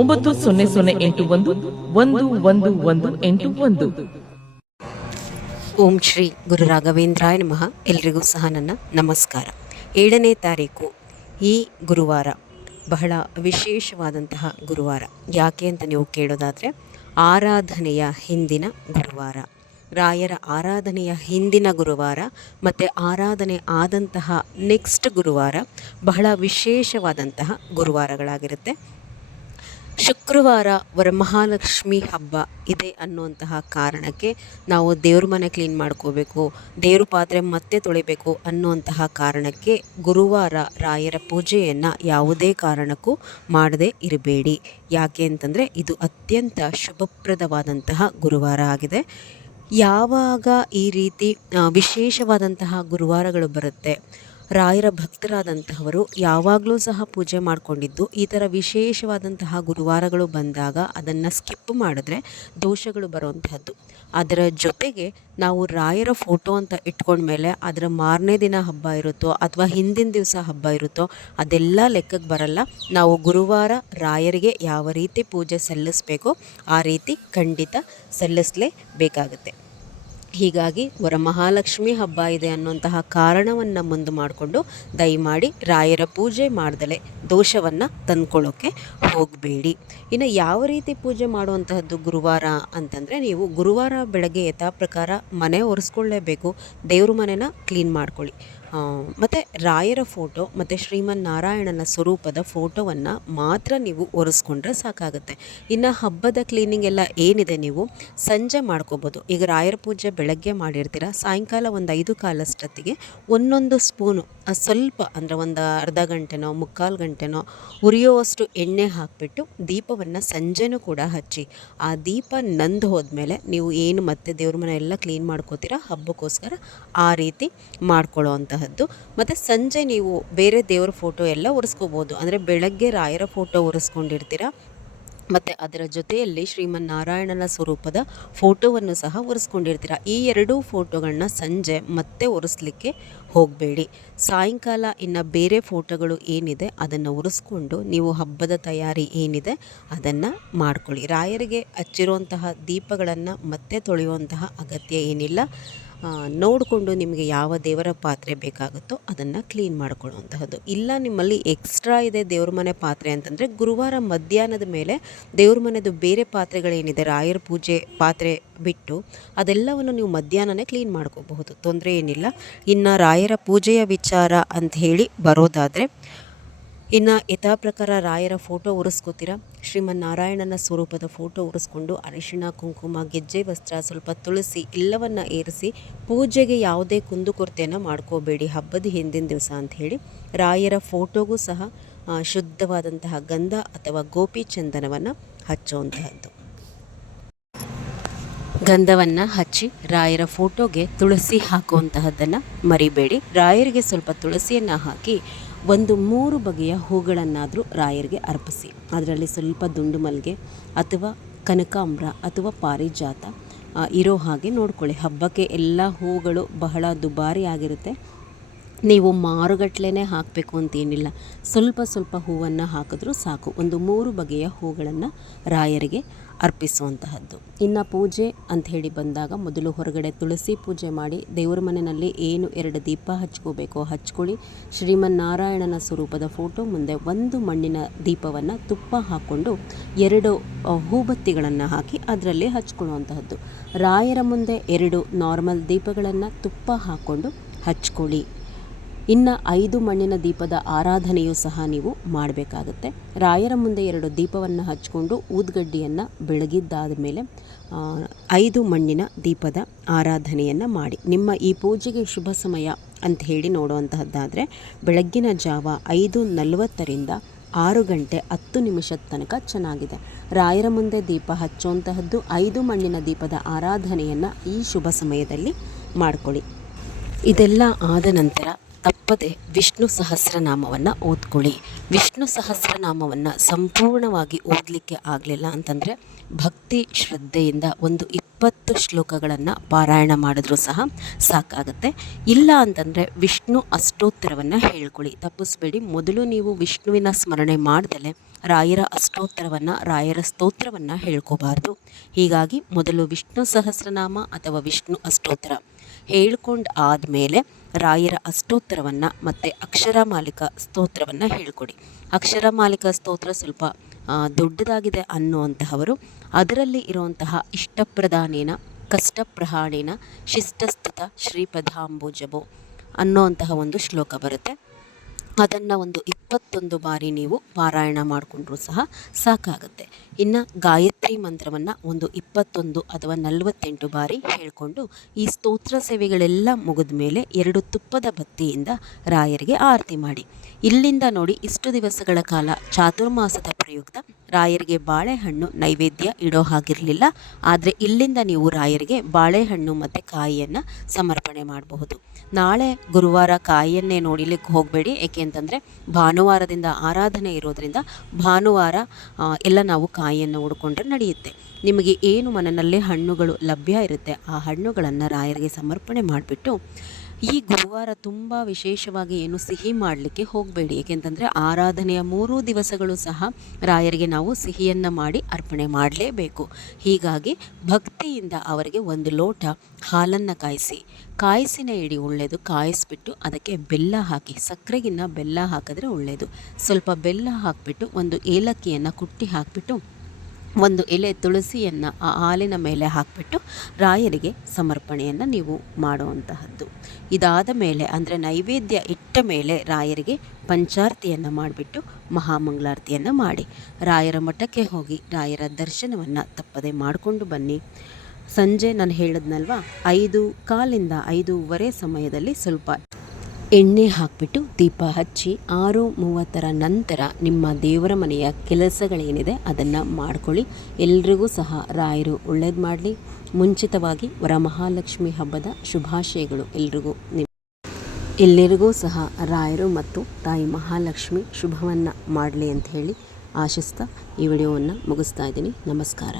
ಒಂಬತ್ತು ಸೊನ್ನೆ ಸೊನ್ನೆ ಎಂಟು ಒಂದು ಒಂದು ಒಂದು ಒಂದು ಎಂಟು ಒಂದು. ಓಂ ಶ್ರೀ ಗುರು ರಾಘವೇಂದ್ರಾಯ ನಮಃ. ಎಲ್ರಿಗೂ ಸಹ ನನ್ನ ನಮಸ್ಕಾರ. ಏಳನೇ ತಾರೀಕು, ಈ ಗುರುವಾರ ಬಹಳ ವಿಶೇಷವಾದಂತಹ ಗುರುವಾರ. ಯಾಕೆ ಅಂತ ನೀವು ಕೇಳೋದಾದರೆ, ಆರಾಧನೆಯ ಹಿಂದಿನ ಗುರುವಾರ. ರಾಯರ ಆರಾಧನೆಯ ಹಿಂದಿನ ಗುರುವಾರ ಮತ್ತು ಆರಾಧನೆ ಆದಂತಹ ನೆಕ್ಸ್ಟ್ ಗುರುವಾರ ಬಹಳ ವಿಶೇಷವಾದಂತಹ ಗುರುವಾರಗಳಾಗಿರುತ್ತೆ. ಶುಕ್ರವಾರ ವರಮಹಾಲಕ್ಷ್ಮಿ ಹಬ್ಬ ಇದೆ ಅನ್ನುವಂತಹ ಕಾರಣಕ್ಕೆ ನಾವು ದೇವ್ರ ಮನೆ ಕ್ಲೀನ್ ಮಾಡ್ಕೋಬೇಕು, ದೇವ್ರ ಪಾತ್ರೆ ಮತ್ತೆ ತೊಳಿಬೇಕು ಅನ್ನುವಂತಹ ಕಾರಣಕ್ಕೆ ಗುರುವಾರ ರಾಯರ ಪೂಜೆಯನ್ನು ಯಾವುದೇ ಕಾರಣಕ್ಕೂ ಮಾಡದೇ ಇರಬೇಡಿ. ಯಾಕೆ ಅಂತಂದರೆ ಇದು ಅತ್ಯಂತ ಶುಭಪ್ರದವಾದಂತಹ ಗುರುವಾರ ಆಗಿದೆ. ಯಾವಾಗ ಈ ರೀತಿ ವಿಶೇಷವಾದಂತಹ ಗುರುವಾರಗಳು ಬರುತ್ತೆ ರಾಯರ ಭಕ್ತರಾದಂತಹವರು ಯಾವಾಗಲೂ ಸಹ ಪೂಜೆ ಮಾಡಿಕೊಂಡಿದ್ದು ಈ ಥರ ವಿಶೇಷವಾದಂತಹ ಗುರುವಾರಗಳು ಬಂದಾಗ ಅದನ್ನು ಸ್ಕಿಪ್ ಮಾಡಿದ್ರೆ ದೋಷಗಳು ಬರುವಂತಹದ್ದು. ಅದರ ಜೊತೆಗೆ ನಾವು ರಾಯರ ಫೋಟೋ ಅಂತ ಇಟ್ಕೊಂಡ್ಮೇಲೆ ಅದರ ಮಾರನೇ ದಿನ ಹಬ್ಬ ಇರುತ್ತೋ ಅಥವಾ ಹಿಂದಿನ ದಿವಸ ಹಬ್ಬ ಇರುತ್ತೋ ಅದೆಲ್ಲ ಲೆಕ್ಕಕ್ಕೆ ಬರಲ್ಲ. ನಾವು ಗುರುವಾರ ರಾಯರಿಗೆ ಯಾವ ರೀತಿ ಪೂಜೆ ಸಲ್ಲಿಸಬೇಕೋ ಆ ರೀತಿ ಖಂಡಿತ ಸಲ್ಲಿಸಲೇಬೇಕಾಗುತ್ತೆ. ಹೀಗಾಗಿ ವರಮಹಾಲಕ್ಷ್ಮಿ ಹಬ್ಬ ಇದೆ ಅನ್ನುವಂತಹ ಕಾರಣವನ್ನು ಮುಂದೆ ಮಾಡಿಕೊಂಡು ದಯಮಾಡಿ ರಾಯರ ಪೂಜೆ ಮಾಡ್ದಲೆ ದೋಷವನ್ನು ತಂದ್ಕೊಳ್ಳೋಕ್ಕೆ ಹೋಗಬೇಡಿ. ಇನ್ನು ಯಾವ ರೀತಿ ಪೂಜೆ ಮಾಡುವಂತಹದ್ದು ಗುರುವಾರ ಅಂತಂದರೆ ನೀವು ಗುರುವಾರ ಬೆಳಗ್ಗೆ ಯಥಾ ಪ್ರಕಾರ ಮನೆ ಒರೆಸ್ಕೊಳ್ಳೇಬೇಕು. ದೇವ್ರ ಮನೆನ ಕ್ಲೀನ್ ಮಾಡ್ಕೊಳ್ಳಿ. ಮತ್ತು ರಾಯರ ಫೋಟೋ ಮತ್ತು ಶ್ರೀಮನ್ ನಾರಾಯಣನ ಸ್ವರೂಪದ ಫೋಟೋವನ್ನು ಮಾತ್ರ ನೀವು ಒರೆಸ್ಕೊಂಡ್ರೆ ಸಾಕಾಗುತ್ತೆ. ಇನ್ನು ಹಬ್ಬದ ಕ್ಲೀನಿಂಗ್ ಎಲ್ಲ ಏನಿದೆ ನೀವು ಸಂಜೆ ಮಾಡ್ಕೋಬೋದು. ಈಗ ರಾಯರ ಪೂಜೆ ಬೆಳಗ್ಗೆ ಮಾಡಿರ್ತೀರ, ಸಾಯಂಕಾಲ ಒಂದು ಐದು ಕಾಲಷ್ಟೊತ್ತಿಗೆ ಒಂದೊಂದು ಸ್ಪೂನು ಸ್ವಲ್ಪ ಅಂದರೆ ಒಂದು ಅರ್ಧ ಗಂಟೆನೋ, ಮುಕ್ಕಾಲು ಗಂಟೆನೋ ಉರಿಯೋವಷ್ಟು ಎಣ್ಣೆ ಹಾಕಿಬಿಟ್ಟು ದೀಪವನ್ನು ಸಂಜೆನೂ ಕೂಡ ಹಚ್ಚಿ. ಆ ದೀಪ ನಂದು ಹೋದ್ಮೇಲೆ ನೀವು ಏನು ಮತ್ತೆ ದೇವ್ರ ಮನೆ ಎಲ್ಲ ಕ್ಲೀನ್ ಮಾಡ್ಕೋತೀರ, ಹಬ್ಬಕ್ಕೋಸ್ಕರ ಆ ರೀತಿ ಮಾಡ್ಕೊಳ್ಳೋ ಅಂತಹದ್ದು ಮತ್ತು ಸಂಜೆ ನೀವು ಬೇರೆ ದೇವರ ಫೋಟೋ ಎಲ್ಲ ಒರೆಸ್ಕೋಬೋದು. ಅಂದರೆ ಬೆಳಗ್ಗೆ ರಾಯರ ಫೋಟೋ ಒರೆಸ್ಕೊಂಡಿರ್ತೀರ. ಮತ್ತು ಅದರ ಜೊತೆಯಲ್ಲಿ ಶ್ರೀಮನ್ನಾರಾಯಣನ ಸ್ವರೂಪದ ಫೋಟೋವನ್ನು ಸಹ ಒರೆಸ್ಕೊಂಡಿರ್ತೀರ. ಈ ಎರಡೂ ಫೋಟೋಗಳನ್ನ ಸಂಜೆ ಮತ್ತೆ ಒರೆಸ್ಲಿಕ್ಕೆ ಹೋಗಬೇಡಿ. ಸಾಯಂಕಾಲ ಇನ್ನು ಬೇರೆ ಫೋಟೋಗಳು ಏನಿದೆ ಅದನ್ನು ಒರೆಸ್ಕೊಂಡು ನೀವು ಹಬ್ಬದ ತಯಾರಿ ಏನಿದೆ ಅದನ್ನು ಮಾಡ್ಕೊಳ್ಳಿ. ರಾಯರಿಗೆ ಹಚ್ಚಿರುವಂತಹ ದೀಪಗಳನ್ನು ಮತ್ತೆ ತೊಳೆಯುವಂತಹ ಅಗತ್ಯ ಏನಿಲ್ಲ. ನೋಡಿಕೊಂಡು ನಿಮಗೆ ಯಾವ ದೇವರ ಪಾತ್ರೆ ಬೇಕಾಗುತ್ತೋ ಅದನ್ನು ಕ್ಲೀನ್ ಮಾಡ್ಕೊಳ್ಳುವಂತಹದ್ದು. ಇಲ್ಲ ನಿಮ್ಮಲ್ಲಿ ಎಕ್ಸ್ಟ್ರಾ ಇದೆ ದೇವ್ರ ಮನೆ ಪಾತ್ರೆ ಅಂತಂದರೆ ಗುರುವಾರ ಮಧ್ಯಾಹ್ನದ ಮೇಲೆ ದೇವ್ರ ಮನೆದು ಬೇರೆ ಪಾತ್ರೆಗಳೇನಿದೆ, ರಾಯರ ಪೂಜೆ ಪಾತ್ರೆ ಬಿಟ್ಟು ಅದೆಲ್ಲವನ್ನು ನೀವು ಮಧ್ಯಾಹ್ನನೇ ಕ್ಲೀನ್ ಮಾಡ್ಕೋಬಹುದು. ತೊಂದರೆ ಏನಿಲ್ಲ. ಇನ್ನು ರಾಯರ ಪೂಜೆಯ ವಿಚಾರ ಅಂತ ಹೇಳಿ ಬರೋದಾದರೆ ಇನ್ನು ಯಥಾ ಪ್ರಕಾರ ರಾಯರ ಫೋಟೋ ಉರಿಸ್ಕೋತೀರಾ? ಶ್ರೀಮನ್ನಾರಾಯಣನ ಸ್ವರೂಪದ ಫೋಟೋ ಉರಿಸ್ಕೊಂಡು ಅರಿಶಿಣ, ಕುಂಕುಮ, ಗೆಜ್ಜೆ, ವಸ್ತ್ರ ಸ್ವಲ್ಪ ತುಳಸಿ ಎಲ್ಲವನ್ನು ಏರಿಸಿ ಪೂಜೆಗೆ ಯಾವುದೇ ಕುಂದುಕೊರತೆಯನ್ನು ಮಾಡ್ಕೋಬೇಡಿ. ಹಬ್ಬದ ಹಿಂದಿನ ದಿವಸ ಅಂತ ಹೇಳಿ ರಾಯರ ಫೋಟೋಗೂ ಸಹ ಶುದ್ಧವಾದಂತಹ ಗಂಧ ಅಥವಾ ಗೋಪಿ ಚಂದನವನ್ನು ಹಚ್ಚುವಂತಹದ್ದು. ಗಂಧವನ್ನು ಹಚ್ಚಿ ರಾಯರ ಫೋಟೋಗೆ ತುಳಸಿ ಹಾಕುವಂತಹದ್ದನ್ನು ಮರಿಬೇಡಿ. ರಾಯರಿಗೆ ಸ್ವಲ್ಪ ತುಳಸಿಯನ್ನು ಹಾಕಿ ಒಂದು ಮೂರು ಬಗೆಯ ಹೂಗಳನ್ನಾದರೂ ರಾಯರಿಗೆ ಅರ್ಪಿಸಿ. ಅದರಲ್ಲಿ ಸ್ವಲ್ಪ ದುಂಡು ಮಲ್ಲಿಗೆ ಅಥವಾ ಕನಕಾಂಬ್ರ ಅಥವಾ ಪಾರಿಜಾತ ಇರೋ ಹಾಗೆ ನೋಡ್ಕೊಳ್ಳಿ. ಹಬ್ಬಕ್ಕೆ ಎಲ್ಲ ಹೂಗಳು ಬಹಳ ದುಬಾರಿ ಆಗಿರುತ್ತೆ. ನೀವು ಮಾರುಗಟ್ಲೆನೇ ಹಾಕಬೇಕು ಅಂತೇನಿಲ್ಲ ಸ್ವಲ್ಪ ಸ್ವಲ್ಪ ಹೂವನ್ನು ಹಾಕಿದ್ರೂ ಸಾಕು. ಒಂದು ಮೂರು ಬಗೆಯ ಹೂಗಳನ್ನು ರಾಯರಿಗೆ ಅರ್ಪಿಸುವಂತಹದ್ದು. ಇನ್ನು ಪೂಜೆ ಅಂತ ಹೇಳಿ ಬಂದಾಗ ಮೊದಲು ಹೊರಗಡೆ ತುಳಸಿ ಪೂಜೆ ಮಾಡಿ ದೇವರ ಮನೆಯಲ್ಲಿ ಏನು ಎರಡು ದೀಪ ಹಚ್ಕೋಬೇಕೋ ಹಚ್ಕೊಳ್ಳಿ. ಶ್ರೀಮನ್ನಾರಾಯಣನ ಸ್ವರೂಪದ ಫೋಟೋ ಮುಂದೆ ಒಂದು ಮಣ್ಣಿನ ದೀಪವನ್ನು ತುಪ್ಪ ಹಾಕ್ಕೊಂಡು ಎರಡು ಹೂಬತ್ತಿಗಳನ್ನು ಹಾಕಿ ಅದರಲ್ಲಿ ಹಚ್ಕೊಳ್ಳುವಂತಹದ್ದು. ರಾಯರ ಮುಂದೆ ಎರಡು ನಾರ್ಮಲ್ ದೀಪಗಳನ್ನು ತುಪ್ಪ ಹಾಕ್ಕೊಂಡು ಹಚ್ಕೊಳ್ಳಿ. ಇನ್ನು ಐದು ಮಣ್ಣಿನ ದೀಪದ ಆರಾಧನೆಯೂ ಸಹ ನೀವು ಮಾಡಬೇಕಾಗುತ್ತೆ. ರಾಯರ ಮುಂದೆ ಎರಡು ದೀಪವನ್ನು ಹಚ್ಕೊಂಡು ಊದ್ಗಡ್ಡಿಯನ್ನು ಬೆಳಗಿದ್ದಾದ ಮೇಲೆ ಐದು ಮಣ್ಣಿನ ದೀಪದ ಆರಾಧನೆಯನ್ನು ಮಾಡಿ. ನಿಮ್ಮ ಈ ಪೂಜೆಗೆ ಶುಭ ಸಮಯ ಅಂತ ಹೇಳಿ ನೋಡುವಂತಹದ್ದಾದರೆ, ಬೆಳಗ್ಗಿನ ಜಾವ ಐದು ನಲವತ್ತರಿಂದ ಆರು ಗಂಟೆ ಹತ್ತು ನಿಮಿಷದ ತನಕ ಚೆನ್ನಾಗಿದೆ. ರಾಯರ ಮುಂದೆ ದೀಪ ಹಚ್ಚುವಂತಹದ್ದು ಐದು ಮಣ್ಣಿನ ದೀಪದ ಆರಾಧನೆಯನ್ನು ಈ ಶುಭ ಸಮಯದಲ್ಲಿ ಮಾಡಿಕೊಳ್ಳಿ. ಇದೆಲ್ಲ ಆದ ನಂತರ ತಪ್ಪದೆ ವಿಷ್ಣು ಸಹಸ್ರನಾಮವನ್ನು ಓದ್ಕೊಳ್ಳಿ. ವಿಷ್ಣು ಸಹಸ್ರನಾಮವನ್ನು ಸಂಪೂರ್ಣವಾಗಿ ಓದಲಿಕ್ಕೆ ಆಗಲಿಲ್ಲ ಅಂತಂದರೆ ಭಕ್ತಿ ಶ್ರದ್ಧೆಯಿಂದ ಒಂದು ಇಪ್ಪತ್ತು ಶ್ಲೋಕಗಳನ್ನು ಪಾರಾಯಣ ಮಾಡಿದ್ರೂ ಸಹ ಸಾಕಾಗುತ್ತೆ. ಇಲ್ಲ ಅಂತಂದರೆ ವಿಷ್ಣು ಅಷ್ಟೋತ್ತರವನ್ನು ಹೇಳ್ಕೊಳ್ಳಿ. ತಪ್ಪಿಸ್ಬೇಡಿ. ಮೊದಲು ನೀವು ವಿಷ್ಣುವಿನ ಸ್ಮರಣೆ ಮಾಡ್ದಲೇ ರಾಯರ ಅಷ್ಟೋತ್ತರವನ್ನು, ರಾಯರ ಸ್ತೋತ್ರವನ್ನು ಹೇಳ್ಕೋಬಾರ್ದು. ಹೀಗಾಗಿ ಮೊದಲು ವಿಷ್ಣು ಸಹಸ್ರನಾಮ ಅಥವಾ ವಿಷ್ಣು ಅಷ್ಟೋತ್ತರ. ಹೇಳ್ಕೊಂಡು ಆದಮೇಲೆ ರಾಯರ ಅಷ್ಟೋತ್ತರವನ್ನು ಮತ್ತು ಅಕ್ಷರ ಮಾಲಿಕ ಸ್ತೋತ್ರವನ್ನು ಹೇಳ್ಕೊಡಿ. ಅಕ್ಷರ ಮಾಲಿಕ ಸ್ತೋತ್ರ ಸ್ವಲ್ಪ ದೊಡ್ಡದಾಗಿದೆ ಅನ್ನುವಂತಹವರು, ಅದರಲ್ಲಿ ಇರುವಂತಹ ಇಷ್ಟಪ್ರಧಾನೇನ, ಕಷ್ಟಪ್ರಹಾಣೇನ, ಶಿಷ್ಟಸ್ಥಿತ ಶ್ರೀಪದಾಂಬುಜಬೋ ಅನ್ನೋಂತಹ ಒಂದು ಶ್ಲೋಕ ಬರುತ್ತೆ. ಅದನ್ನು ಒಂದು ಇಪ್ಪತ್ತೊಂದು ಬಾರಿ ನೀವು ಪಾರಾಯಣ ಮಾಡಿಕೊಂಡ್ರೂ ಸಹ ಸಾಕಾಗುತ್ತೆ. ಇನ್ನು ಗಾಯತ್ರಿ ಮಂತ್ರವನ್ನು ಒಂದು ಇಪ್ಪತ್ತೊಂದು ಅಥವಾ ನಲವತ್ತೆಂಟು ಬಾರಿ ಹೇಳಿಕೊಂಡು ಈ ಸ್ತೋತ್ರ ಸೇವೆಗಳೆಲ್ಲ ಮುಗಿದ ಮೇಲೆ ಎರಡು ತುಪ್ಪದ ಬತ್ತಿಯಿಂದ ರಾಯರಿಗೆ ಆರತಿ ಮಾಡಿ. ಇಲ್ಲಿಂದ ನೋಡಿ ಇಷ್ಟು ದಿವಸಗಳ ಕಾಲ ಚಾತುರ್ಮಾಸದ ಪ್ರಯುಕ್ತ ರಾಯರಿಗೆ ಬಾಳೆಹಣ್ಣು ನೈವೇದ್ಯ ಇಡೋ ಹಾಗಿರಲಿಲ್ಲ. ಆದರೆ ಇಲ್ಲಿಂದ ನೀವು ರಾಯರಿಗೆ ಬಾಳೆಹಣ್ಣು ಮತ್ತು ಕಾಯಿಯನ್ನು ಸಮರ್ಪಣೆ ಮಾಡಬಹುದು. ನಾಳೆ ಗುರುವಾರ ಕಾಯಿಯನ್ನೇ ನೋಡಿಲಿಕ್ಕೆ ಹೋಗಬೇಡಿ. ಏಕೆಂತಂದರೆ ಭಾನುವಾರದಿಂದ ಆರಾಧನೆ ಇರೋದರಿಂದ ಭಾನುವಾರ ಎಲ್ಲ ನಾವು ಕಾಯಿಯನ್ನು ಉಡ್ಕೊಂಡ್ರೆ ನಡೆಯುತ್ತೆ. ನಿಮಗೆ ಏನು ಮನೆಯಲ್ಲಿ ಹಣ್ಣುಗಳು ಲಭ್ಯ ಇರುತ್ತೆ, ಆ ಹಣ್ಣುಗಳನ್ನು ರಾಯರಿಗೆ ಸಮರ್ಪಣೆ ಮಾಡಿಬಿಟ್ಟು ಈ ಗುರುವಾರ ತುಂಬ ವಿಶೇಷವಾಗಿ ಏನು ಸಿಹಿ ಮಾಡಲಿಕ್ಕೆ ಹೋಗಬೇಡಿ. ಏಕೆಂತಂದರೆ ಆರಾಧನೆಯ ಮೂರೂ ದಿವಸಗಳು ಸಹ ರಾಯರಿಗೆ ನಾವು ಸಿಹಿಯನ್ನು ಮಾಡಿ ಅರ್ಪಣೆ ಮಾಡಲೇಬೇಕು. ಹೀಗಾಗಿ ಭಕ್ತಿಯಿಂದ ಅವರಿಗೆ ಒಂದು ಲೋಟ ಹಾಲನ್ನು ಕಾಯಿಸಿ, ಕಾಯಿಸಿನ ಇಡಿ ಒಳ್ಳೆಯದು ಕಾಯಿಸ್ಬಿಟ್ಟು ಅದಕ್ಕೆ ಬೆಲ್ಲ ಹಾಕಿ, ಸಕ್ಕರೆಗಿನ್ನ ಬೆಲ್ಲ ಹಾಕಿದ್ರೆ ಒಳ್ಳೆಯದು ಸ್ವಲ್ಪ ಬೆಲ್ಲ ಹಾಕಿಬಿಟ್ಟು ಒಂದು ಏಲಕ್ಕಿಯನ್ನು ಕುಟ್ಟಿ ಹಾಕಿಬಿಟ್ಟು ಒಂದು ಎಲೆ ತುಳಸಿಯನ್ನು ಆ ಹಾಲಿನ ಮೇಲೆ ಹಾಕಿಬಿಟ್ಟು ರಾಯರಿಗೆ ಸಮರ್ಪಣೆಯನ್ನು ನೀವು ಮಾಡುವಂತಹದ್ದು. ಇದಾದ ಮೇಲೆ ಅಂದರೆ ನೈವೇದ್ಯ ಇಟ್ಟ ಮೇಲೆ ರಾಯರಿಗೆ ಪಂಚಾರತಿಯನ್ನು ಮಾಡಿಬಿಟ್ಟು ಮಹಾಮಂಗಳಾರತಿಯನ್ನು ಮಾಡಿ. ರಾಯರ ಮಠಕ್ಕೆ ಹೋಗಿ ರಾಯರ ದರ್ಶನವನ್ನು ತಪ್ಪದೆ ಮಾಡಿಕೊಂಡು ಬನ್ನಿ. ಸಂಜೆ ನಾನು ಹೇಳಿದ್ನಲ್ವ? ಐದು ಕಾಲಿಂದ ಐದೂವರೆ ಸಮಯದಲ್ಲಿ ಸ್ವಲ್ಪ ಎಣ್ಣೆ ಹಾಕಿಬಿಟ್ಟು ದೀಪ ಹಚ್ಚಿ ಆರು ಮೂವತ್ತರ ನಂತರ ನಿಮ್ಮ ದೇವರ ಮನೆಯ ಕೆಲಸಗಳೇನಿದೆ ಅದನ್ನು ಮಾಡ್ಕೊಳ್ಳಿ. ಎಲ್ರಿಗೂ ಸಹ ರಾಯರು ಒಳ್ಳೇದು ಮಾಡಲಿ. ಮುಂಚಿತವಾಗಿ ವರಮಹಾಲಕ್ಷ್ಮಿ ಹಬ್ಬದ ಶುಭಾಶಯಗಳು ಎಲ್ರಿಗೂ ನಿಮ್ಮ ಎಲ್ಲರಿಗೂ ಸಹ ರಾಯರು ಮತ್ತು ತಾಯಿ ಮಹಾಲಕ್ಷ್ಮಿ ಶುಭವನ್ನು ಮಾಡಲಿ ಅಂತ ಹೇಳಿ ಆಶಿಸ್ತಾ ಈ ವಿಡಿಯೋವನ್ನು ಮುಗಿಸ್ತಾ ಇದ್ದೀನಿ. ನಮಸ್ಕಾರ.